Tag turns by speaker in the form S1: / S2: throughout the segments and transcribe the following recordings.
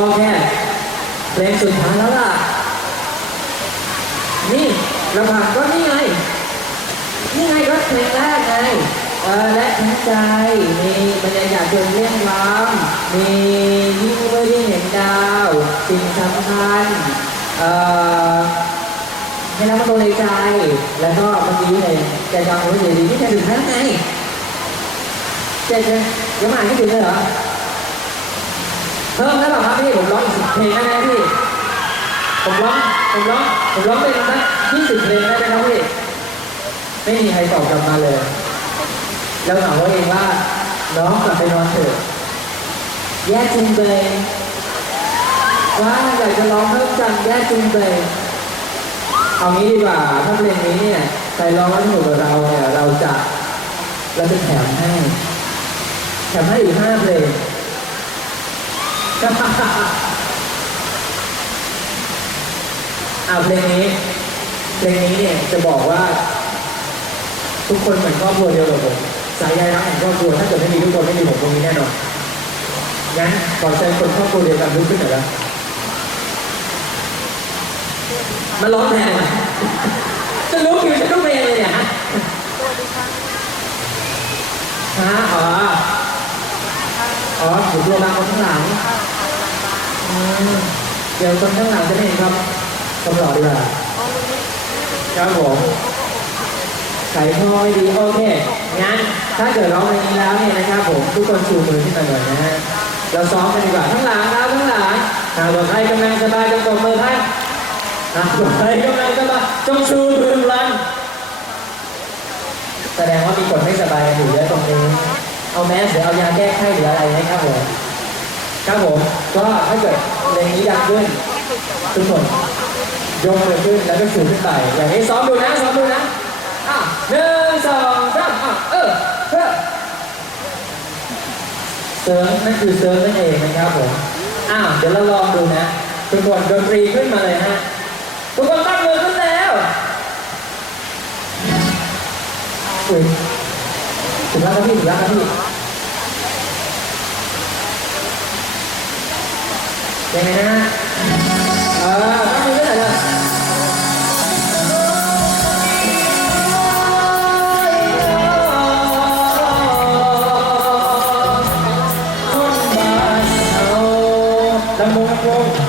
S1: โอเคเพลงสุดท้ายแล้วล่ะ นี่เราผ่านก็นี่ไง นี่ไงก็เพลงแรกไง เออและทั้งใจ มีบรรยากาศเชิงเรื่องล้ำมียิ่งเมื่อได้เห็นดาว สิ่งสำคัญ เอ่อให้รับมาตรงในใจ แล้วก็เมื่อกี้เลยใจจองหัวใจดีที่จะถึงแล้วไงจ๊เจ๊ยังมาไม่ถึงเลยเหรอ เพิ่มได้เปล่าครับพี่ผมร้องอีกสิบเพลงได้ไหมพี่ผมร้องผมร้องผมร้องเป็นสักยี่สิบเพลงได้ไหมครับพี่ไม่มีใครตอบกลับมาเลย แล้วถามว่าเองว่าน้องกลับไปนอนเถอะแย่จริงเลยว่าอยากจะร้องเพิ่มจังแย่จริงเลยเอางี้ดีกว่าถ้าเพลงนี้เนี่ยใครร้องแล้วสนุกกับเราเนี่ยเราจะเราจะแถมให้แถมให้อีกห้าเพลง อ่าเพลงนี้เพลงนี้เนี่ยจะบอกว่า ทุกคนเหมือนครอบครัวเดียวกับผมสายใยรักของครอบครัวถ้าเกิดไม่มีทุกคนไม่มีผมตรงนี้แน่นอนงั้นขอเชิญคนครอบครัวเดียวกันลุกขึ้นหน่อยละมาร้องแทนหน่อยจะลุกอยู่จะลุกเองเลยเนี่ยฮะฮะอ๋อ อ๋อผมตัวบางคนข้างหลังอืมเดี๋ยวคนข้างหลังจะไม่เห็นครับกำหลอดดีกว่าครับผมใส่พอยดีโอเคงั้นถ้าเกิดร้องเพลงนี้แล้วเนี่ยนะครับผมทุกคนชูมือขึ้นมาหน่อยนะฮะเราซ้อมกันดีกว่าทั้างหลังครับทั้างหลังหากว่าใครกำลังสบายจงตบมือท่านหากว่าใครกำลังสบายจงชูมือพลันแสดงว่ามีคนไม่สบายกันอยู่เยอะตรงนี้ เอาแมสหรือเอายาแก้ไข้หรืออะไรไหมครับผมครับผมก็ถ้าเกิดเพลงนี้ดังขึ้นทุกคนยกมือขึ้นแล้วก็ชูงขึ้นไปอย่างนี้ซ้อมดูนะซ้อมดูนะอะหนึ่งสองสามอะเออเออเซิร์ฟนั่นคือเซิร์ฟนั่นเองนะครับผมอ้าวเดี๋ยวเราลองดูนะทุกคนดนตรีขึ้นมาเลยฮะทุกคนตั้งมือขึ้นแล้วอุ้ยถึงแล้วครับพี่ถึงแล้วครับพี่ ยังไงนะฮะเออตั้งมือขึ้นหน่อยเลยคนบ้านเราลำวงลำวง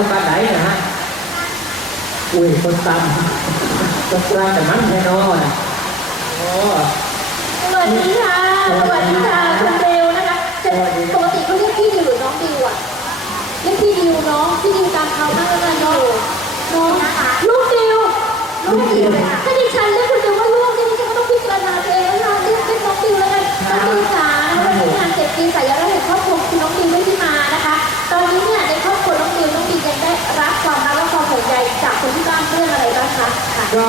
S1: คนบ้านไหนเนี่ยฮะอุ้ยคนตำคนตำแต่มันแดงอะโอ้
S2: สวัสดีค่ะ สวัสดีค่ะคุณเบลนะคะจะปกติเขาเรียกพี่ดิวหรือน้องดิวอะเรียกพี่ดิวน้องพี่ดิวตามเขามากแล้วกันเนาะน้องนะคะลูกดิวลูกดิวถ้าดิฉันเรียกคุณดิวว่าลูกดิฉันก็ต้องพิจารณาตัวเองแล้วนะเรียกเป็นน้องดิวแล้วกันน้องดิวจ๋าวันนี้งานเจ็ดปีสายยาและเห็นครอบครัวคุณน้องดิวไม่ที่มานะคะ ตอนนี้เนี่ย จากคนที่บ้านเรื่องอะไรบ้างคะค่ะ
S1: ก็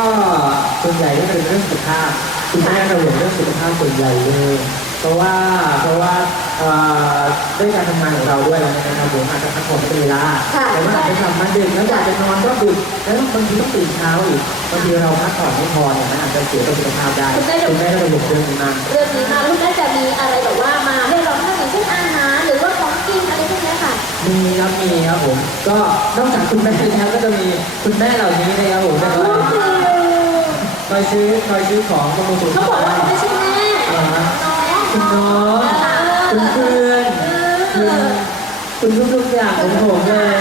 S1: ส่วนใหญ่ก็เป็นเรื่องสุขภาพคุณแม่เราห่วงเรื่องสุขภาพส่วนใหญ่เลยเพราะว่าเพราะว่าเอ่อด้วยการทำงานของเราด้วยเราในการทำผมอาจจะพักผ่อนไม่เป็นเวลา
S2: ค่ะ
S1: แต่ว่าอาจจะทำมาดึกแล้วอยากจะนอนก็ดึกแล้วบางทีต้องตื่นเช้าอีกบางทีเราพักผ่อนไม่พอเนี่ยมันอาจจะเสียต่อสุขภาพได้
S2: คุณแม่
S1: คุณแม่ก็เป็นห่วงเรื่องนี้มาก
S2: เรื่องนี้มาลูกน่าจะมีอะไรแบบว่ามาให้เราทำอย่างเช่นอาหารหรือว่า
S1: มีครับมีครับผม ก็นอกจากคุณแม่แล้วก็จะมีคุณแม่เหล่านี้นะครับผมนะค
S2: ลู
S1: รับ
S2: กดิว
S1: คอยซื้อคอยซื้อของประมูลสุข
S2: เขาบอกว่าเขาไม่ใช่แม่
S1: อ่าฮะ
S2: น้อง
S1: คุณน้องคุณเพื่อนคุณคุณทุกๆอย่างของผมเลย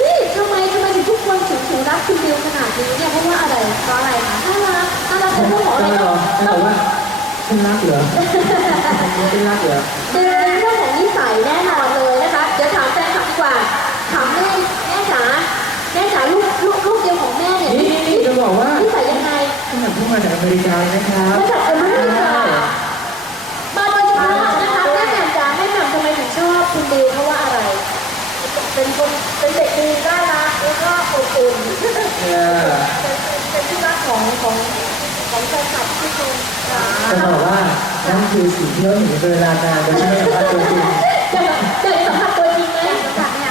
S2: นี่ทำไมทำไมถึงทุกคนถึงถึงรักคุณดิวขนาดนี้เนี่ยเพราะว่าอะไรเพราะอะไรคะน่ารักน่ารักเป็นเรื่องของอะไร
S1: ได้หรอได้บอกว่าฉันรักเหรอฉันรักเหรอ
S2: เป็นเรื่องของนิสัยแน่นอนามแฟนคลับดีกว่าถามแม่แม่จ๋าแม่จ๋าลูกลูกลูกเดียวของแม่เนี่ย
S1: นี่นี่จะบอกว่า
S2: นิสัยยังไง
S1: ขนาดเพิ่งมาจากอเมริกาเลยนะครับ
S2: มาจากอเมริกามาโดยเฉพาะนะคะแม่แหม่มจ๋าแม่แหม่มทำไมถึงชอบคุณดิวเพราะว่าอะไร เป็นคนเป็นเด็กดีน่ารักแล้วก็อบอุ่นเป็น
S1: เนี่ย
S2: เป็นที่รักของของของแฟนคลับทุกคนค่ะ
S1: จะบอกว่านั่นคือสิ่งที่เราเห็นในเวลานานโดยที่ไม่สามารถตัวจริง
S2: อยากอยากสัมผัสตัวจริงไหม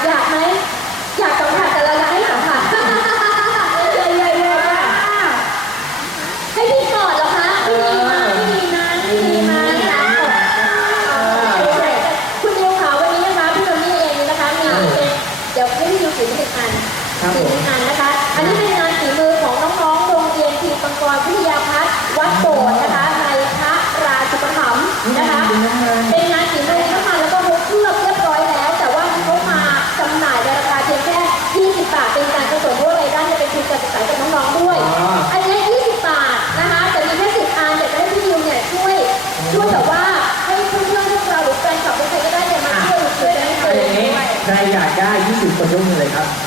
S2: อยากไหมอยากสัมผัสแต่เราอยากให้สัมผัสเยอะๆๆให้พี่กอดเหรอคะไม่ดีมากไม่ดีนะไม่ดีนะคุณดิวขาวันนี้นะคะพี่โทนี่เองนะคะมีเป็นเดี๋ยวให้พี่ดิวถือหนึ่งอัน
S1: ครับผ
S2: ถือห
S1: ม
S2: นึ่งอันนะคะ อันนี้เป็นงานฝีมือของน้องๆโรงเรียนทีมปังกรพิทยาพัฒน์วัดโบสถ์นะคะในพระราชประถมภ์นะคะเป็นงานฝีมือนะคะแล้วก็รถเคลือบเรียบร้อยแล้ว แต่ว่าเขามาจำหน่ายในราคาเพียงแค่ 20 บาท เป็นการกุศลด้วยรายได้จะเป็นทุนการศึกษากับน้องๆด้วยอันนี้ 20 บาทนะคะแต่มีแค่ 10 อันแต่จะให้พี่ดิวเนี่ยช่วยช่วยแบบว่าให้เพื่อนๆพวกเราหรือแฟนคลับใครก็ได้เนี่ยมาช่วยอุดหนุนกันให้
S1: อะ
S2: เกิ
S1: ไร
S2: ด
S1: อย่างนี้ใครอยากได้ 20 คนยกมือเลยครับโอ้ขอบ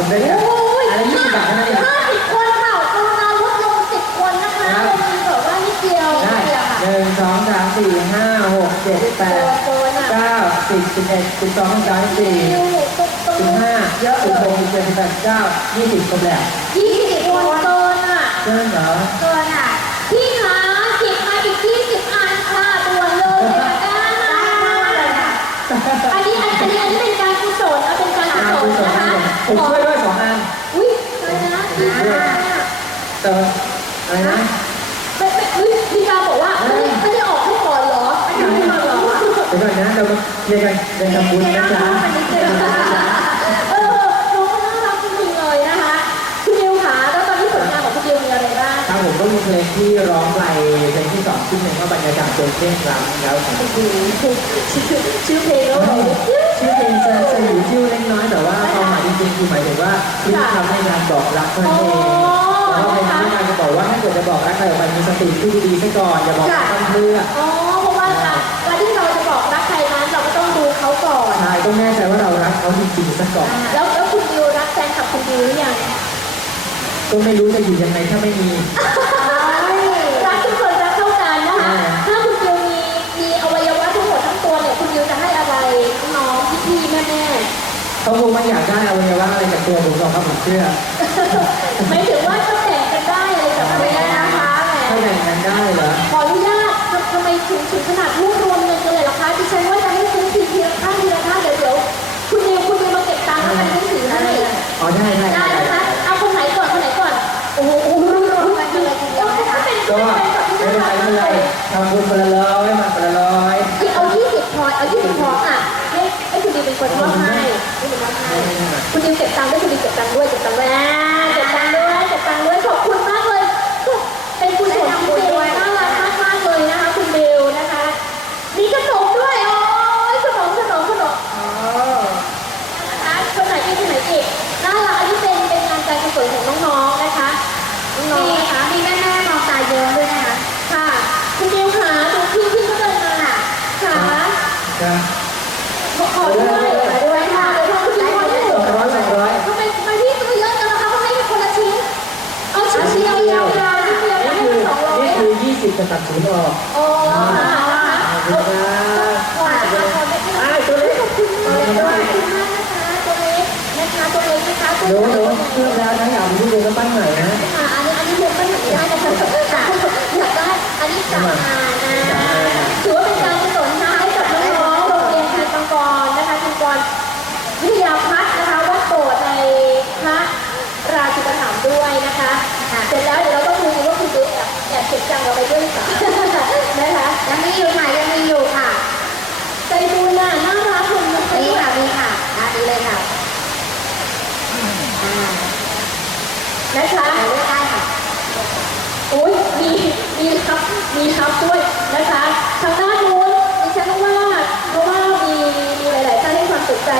S1: คุณด้วยครับ
S2: โอ้ย
S1: อะไร20บาทเท่านั้นเอง
S2: ห้าสิบคนค่ะกรุณาลดลง10คนนะคะลงมีแบบว่านิดเดียวนิ
S1: ได้
S2: ดเดียวค่ะ
S1: หนึ่งสองสามสี่ห้าหกเจ็ดแปด
S2: โคนอะ
S1: เก้าสิบสิบเอ็ดสิบสองสิบสามสิบสี่
S2: ดิวตรงตรง
S1: สิบห้าเยอะสิบหกสิบเจ็ดสิบแปดสิบเก้ายี่สิบคนแหละ
S2: ยี่สิบคนเกินอะ
S1: ใช่เหรอ
S2: เกินอะพี่คะหยิบมาอีกยี่สิบอันค่ะด่วนเลยในตะกร้ามาอันนี้อันอันนี้อันนี้เป็นการกุศลเอาเป็นการกุศลนะคะ
S1: ผม
S2: ขอ
S1: ช่วยด้วยสองอัน
S2: อุ้ยอะไรนะพี่คะ
S1: เติมอะไรนะ
S2: ไม่ไม่เฮ้ยพี่กาบอกว่าไม่ได้ไม่ได้ออกให้ก่อนเหรอไม่ได้ให้ก่อนเหรอ
S1: เดี๋ยวก่อนนะเราเรียนกันเรียนทำบุญนะจ๊ะ
S2: เออน้องก็น่ารักจริงๆเลยนะคะคุณดิวคะแล้วตอนนี้ผลงานของคุณดิวมีอะไรบ้าง
S1: ครับผมก็มีเพลงที่ร้องไปเพลงที่สองซึ่งเพลงว่าบรรยากาศจนเคร่งครัมแล้วครับ
S2: โอ้โหชื่อชื่อเพลงแล้วเหรอ
S1: ชื่อเพลงจะจะอยู่ชื่อเล็กน้อยแต่ว่าความหมายจริงๆคือหมายถึงว่าที่ทำให้งานบอกรักนั่นเองแล้วก็เพลงนี้งานจะบอกว่าถ้าเกิดจะบอกรักใครออกไปมีสติที่ดีๆซะก่อนอย่าบอกรักเพื่อ
S2: อ๋อเพราะว่าการที่เราจะบอกรักใครนั้นเราก็ต้องดูเขาก่อน
S1: ใช่ต้องแน่ใจว่าเรารักเขาจริงๆซะก่อน
S2: แล้วแล้วคุณดิวรักแฟนคลับคุณดิวหรือยัง
S1: ก็ไม่รู้จะอยู่ยังไงถ้าไม่มี
S2: รักทุกคนรักเท่ากันนะคะ ถ้าคุณดิวมีมีอวัยวะทั้งหมดทั้งตัวเนี่ยคุณดิวจะให้อะไรน้องๆพี่ๆแม่ๆ
S1: เขา คงไม่อยากได้อวัยวะอะไรจากตัวผมหรอกครับผมเชื่อ
S2: หมายถึงว่าถ้าแบ่งกันได้อะไรแบบนี้นะคะแห
S1: ถ้ามแบ่งกันได้เหรอ
S2: ขออนุญาตทำทำไมถึงถึงขนาดรวบรวมเงินกันเลยล่ะคะดิฉันว่าจะให้ซื้อทีทีละข้างทีละข้างเดี๋ยวเดี๋ยวคุณนิวคุณนิวมาเก็บตังค์แล้วกันให้ถือให้
S1: อ๋อได้ได้
S2: ได้ นะขอด้วยขอ
S3: ด้วยค่ะ
S2: เดี๋ยคุณดิวขอด้วย
S1: สองร้อยสองร้อย
S2: ทำไมทำไมพี่ซื้อเยอะจังล่ะคะทำไมเป็นคนละชิ้น เอาชิ้นเดียวเดียวเดียวชิ้นเดียวให้สองร้อย
S1: นี่คือยี่สิบจะตัดศูนย์ออก
S2: โอ้ค่ะ
S1: ขอบคุณครับ
S2: ขอบคุณค่ะ
S1: อ้าวตัวเล็ก
S2: ขอบคุณมากนะคะตัวเล็กนะคะตัวเล็กนะคะตัว
S1: โน้
S2: เล็ก
S1: โน้เพิ่มแล้วนะอยากดูดูก็ปั้นหม่นะ
S2: ค่ะอันนี้อันนี้เรียนไม่ได้นะคะอยากได้อันนี้จากงานะถือว่าเป็นการกุศลนะคะให้กับน้องๆโรงเรียนไทยปังกรนะคะปังกรวิทยาพัฒน์นะคะวัดโบสถ์ในพระราชูปถัมภ์ด้วยนะคะ เสร็จแล้วเดี๋ยวเราต้องดูว่าคุณดูแอบแอบเก็บจังเราไปด้วยหรือเปล่านะคะ
S3: ยังมีอยู่ค่ะยังมีอยู่ค่ะ
S2: ใจบุญน่ะน่ารักคนนี้
S3: มีค่ะมีค่ะอะดีเลยค่ะอ่า
S2: นะคะ
S3: ถ่ายด้วยได้ค่ะ
S2: โอ้ยมีมีครับมีครับด้วยนะคะทางด้านนู้นดิฉันว่าเพราะว่ามีมีหลาย ๆ ท่านให้ความสนใจ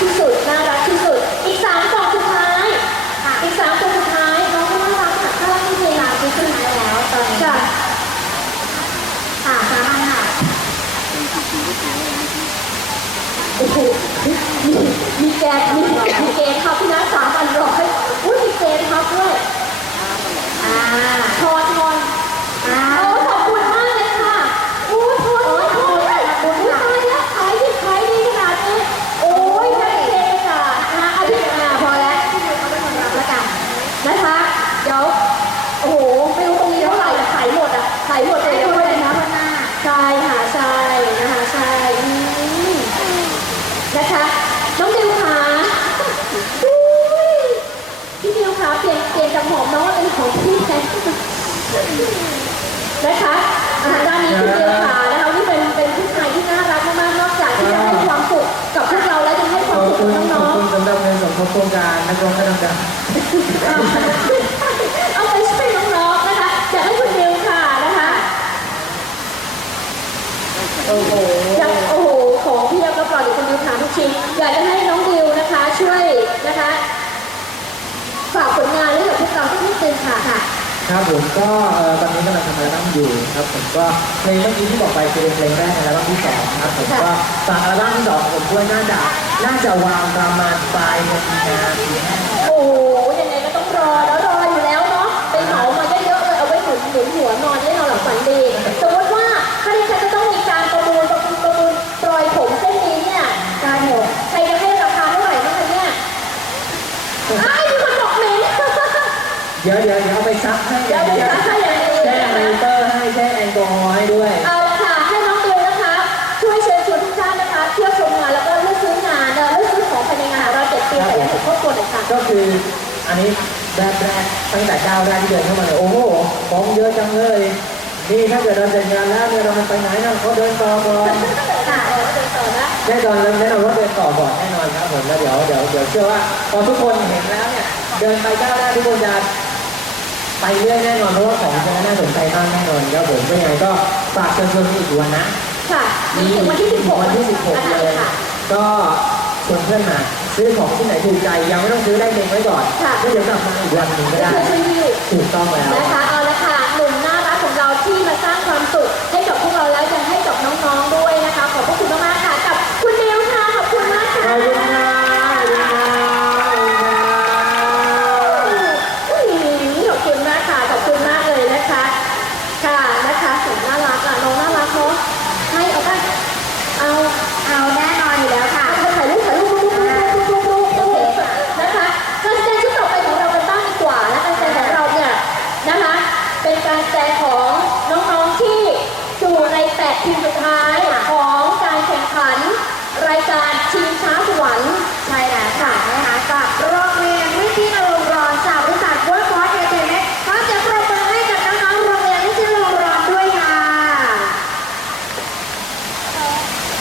S2: ที่สุด น่ารักที่สุด อีกสามกล่องสุดท้าย อีกสาม
S3: กล่
S2: องสุดท้ายน้องก็น่ารักค่ะถ้ารักที่เคยรักที่สุดแล้วตอนนี้ค่ะสามค่ะโอ้โหมีมีแกนมีมีเกนครับพี่น้าสามพันร้อยอุ้ยมีเกนค
S3: รับ
S2: ด้วยอ่าทอนทอ นะ รงกา
S1: รนักร้องกำลังดัง
S2: ๆเอาไปช่วยน้องๆนะคะอยากให้คุณดิวค่ะนะคะ
S1: โอ้โห
S2: ยังโอ้โหของเพียบแล้วปล่อยอยู่คนเดียวถามทุกชิ้นอยากจะให้น้องดิวนะคะ ช่วยนะคะฝากผลงานให้กับพวกเราสักนิดนึงค่ะ ค
S1: รับผมก็ตอนนี้กำลังทำอัลบั้มอยู่ครับผมก็เพลงเมื่อกี้ที่บอกไปคือเป็นเพลงแรกในอัลบั้มที่สองครับผมก็ฝากอัลบั้มที่สองผมด้วยน่าจะน่าจะวางประมาณปลายเดือนมีนาปีหน้า
S2: โอ้โหยังไงก็ต้องรอแล้วรออยู่แล้วเนาะไปเหมามาเยอะๆเลยเอาไว้หนุนหนุนหัวนอนให้นอนหลับฝันดีสมมติว่า คืออันนี้
S1: แรก
S2: แรก
S1: ตั้งแต่ก้าวแรกที่เดินเข้ามาเลยโอ้โหของเยอะจังเลยนี่ถ้าเกิดเราเสร็จงานแล้วเนี่ยเราไปไหนนะเขาเดินต่อก่อน
S2: ค่ะเดี๋ยวเดินต่อนะ
S1: แน่นอนแน่นอนว่าเดินต่อก่อนแน่นอนครับผมแล้วเดี๋ยวเดี๋ยวเดี๋ยวเชื่อว่าพอทุกคนเห็นแล้วเนี่ยเดินไปก้าวแรกทุกคนจะไปเรื่อยแน่นอนเพราะว่าของจะน่าสนใจมากแน่นอนครับผมก็ยังไงก็ฝากเชิญชวนอีกวันนะ
S2: ค่ะมีวันที่16
S1: วันที่16เลยก็ชวนเพื่อนมา ซื้อของที่ไหนถูกใจยังไม่ต้องซื้อได้เองไว้ก่อน
S2: ค่ะ
S1: ก็เดี๋ยวกลับมาอีกวันหนึ่งก็ได้
S2: เพื่อนๆที่
S1: ถูกต้องแล้ว
S2: นะคะ เอาละค่ะหนุ่มน่ารักของเราที่มาสร้างความสุขให้กับพวกเราแล้วยังให้กับน้องๆด้วยนะคะ ขอบพระคุณมากๆค่ะกับคุณดิวค่ะขอบคุณมากค่ะ
S1: ขอบคุณ